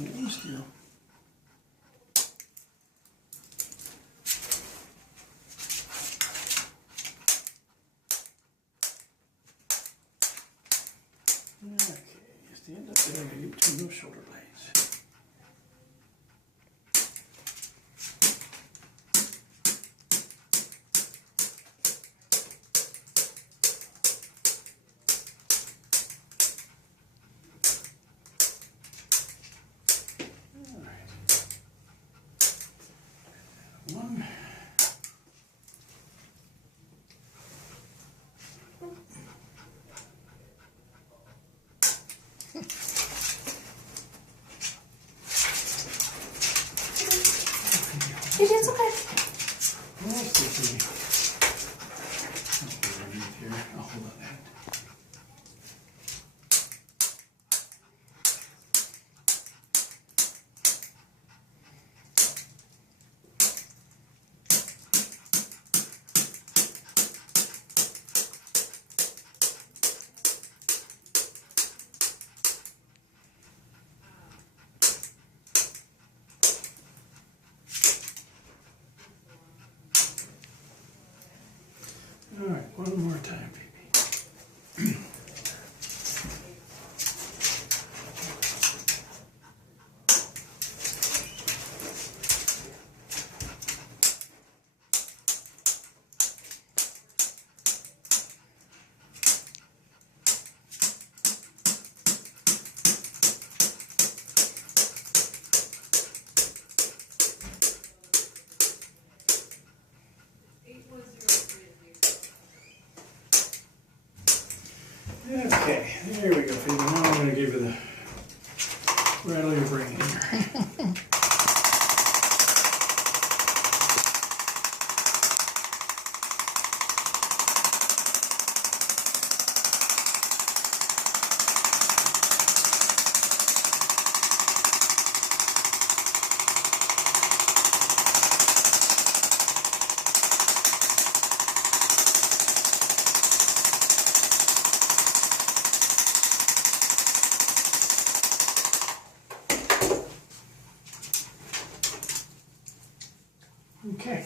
Yeah, still. Okay, stand up there and get between those shoulder blades. One. It's okay. I'll hold on that. All right, one more time, baby. Okay, there we go, Phoebe. Now I'm going to give you the rattle your brain here. Okay.